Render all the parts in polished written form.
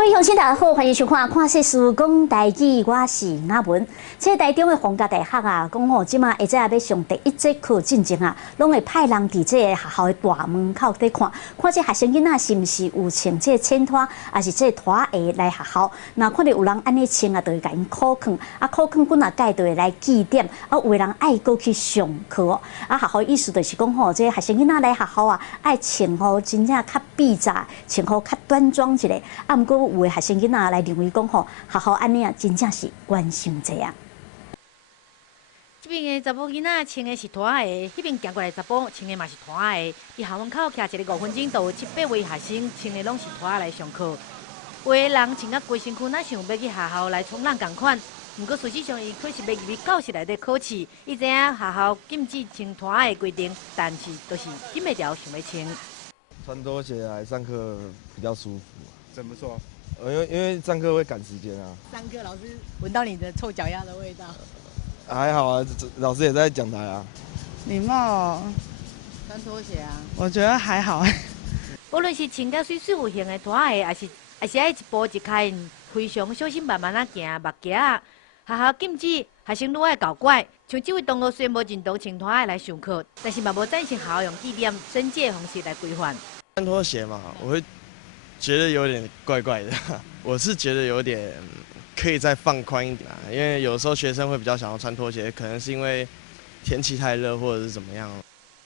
各位乡亲，大家好，欢迎收看《看世事讲台语》，我是雅文。这台中的逢甲大学啊，讲吼，即马下早要上第一节课进前啊，拢会派人伫这个学校的大门口在看，看这学生囡仔是毋是有穿这衬拖，还是这拖鞋来学校。那看到有人安尼穿啊，就会甲因考卷，啊考卷本啊改就会来记点，啊有的人爱过去上课哦。啊学校意思就是讲吼，这学生囡仔来学校啊，爱穿好真正较笔杂，穿好较端庄一个。啊，毋过有的学生囡仔来认为讲吼，学校安尼啊，真正是关心这样。这边的查某囡仔穿的是拖鞋，迄边行过来查甫穿的嘛是拖鞋。伫校门口徛一个5分钟，就有7、8位学生穿的拢是拖鞋来上课。有的人穿啊规身躯，哪想要去学校来冲浪共款。毋过实际上，伊可是要入去教室内底考试。伊知影学校禁止穿拖鞋的规定，但是都是禁袂条想要穿。穿拖鞋来上课比较舒服。怎么说？因为上课会赶时间啊。上课老师闻到你的臭脚丫的味道。还好啊，老师也在讲台啊。礼貌，穿拖鞋啊？我觉得还好。无论是穿甲水服型的拖鞋，还是爱一步一开，非常小心慢慢啊行，目镜啊。学校禁止学生愈爱搞怪，像这位同学虽然无认同穿拖鞋来上课，但是嘛无赞成学校用记点、申诫的方式来规范。穿拖鞋嘛，我会觉得有点怪怪的。我是觉得有点可以再放宽一点啊，因为有时候学生会比较想要穿拖鞋，可能是因为天气太热或者是怎么样。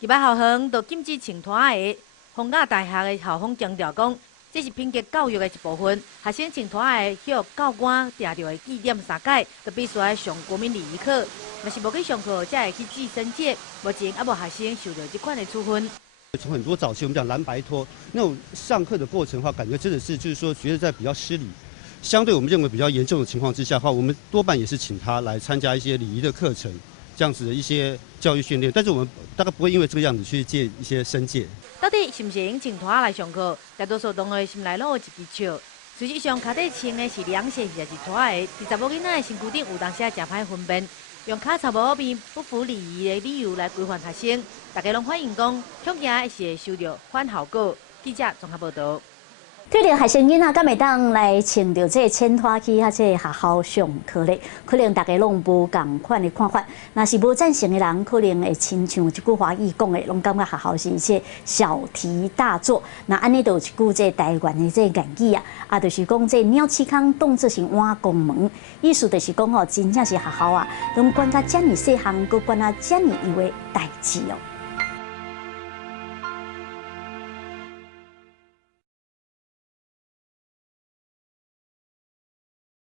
入来校园就禁止穿拖鞋。逢甲大学的校方强调讲，这是品格教育的一部分。学生穿拖鞋许教官定着的记点3届，就必须要上国民礼仪课。若是无去上课，才会去记申诫。目前还无学生受到这款的处分。从很多早期我们讲蓝白拖那种上课的过程的话，感觉真的是就是说觉得在比较失礼。相对我们认为比较严重的情况之下的话，我们多半也是请他来参加一些礼仪的课程，这样子的一些教育训练。但是我们大概不会因为这个样子去借一些申诫。到底是不是用穿拖鞋来上课？大多数同学心内拢有一支笑。实际上，脚底穿的是凉鞋还是拖鞋？伫查某囡仔的身躯顶有当时真歹分辨。用脚草无好边不符礼仪的理由来规范学生，大家拢反映讲，恐惊是会受到反效果。记者综合报道。对着学生囡仔，敢会当来穿着这衬拖去这学校上课咧？可能大家拢无共款的看法。若是无赞成的人，可能会亲像一句华语讲的，拢感觉学校是一些小题大做。那安尼就有一句这台湾的这言语啊，就是讲这鸟鼠空当作是碗公门，意思就是讲真正是学校啊，拢管甲遮尔细项，佮管啊遮尔幼的代志哦。